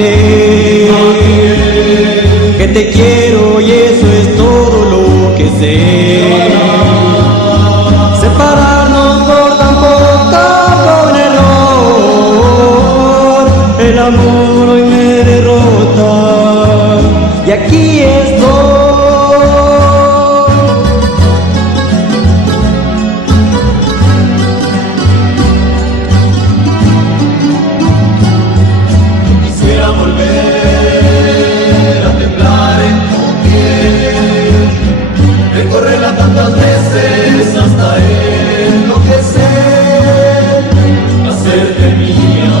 imaginé que te quiero y eso es todo lo que sé. Separarnos por tan poco fue un error. El amor hoy me derrota y aquí estoy. Recorrerla tantas veces hasta enloquecer, hacerte mía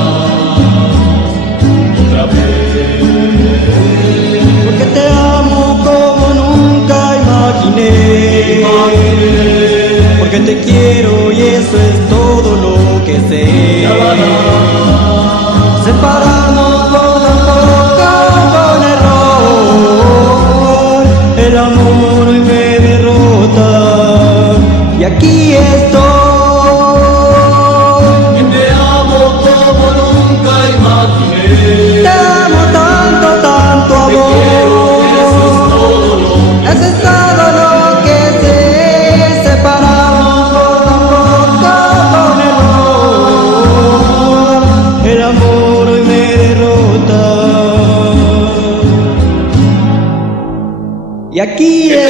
otra vez. Porque te amo como nunca imaginé, porque te quiero y eso es todo lo que sé. Separarnos por tan poco fue un error. El amor hoy me derrota y aquí estoy. Que te amo como nunca imaginé. Te amo tanto, tanto amor. Te quiero, eso es todo lo Eso es todo lo que sé. Separarnos por tan poco fue un error. El amor hoy me derrota y aquí estoy.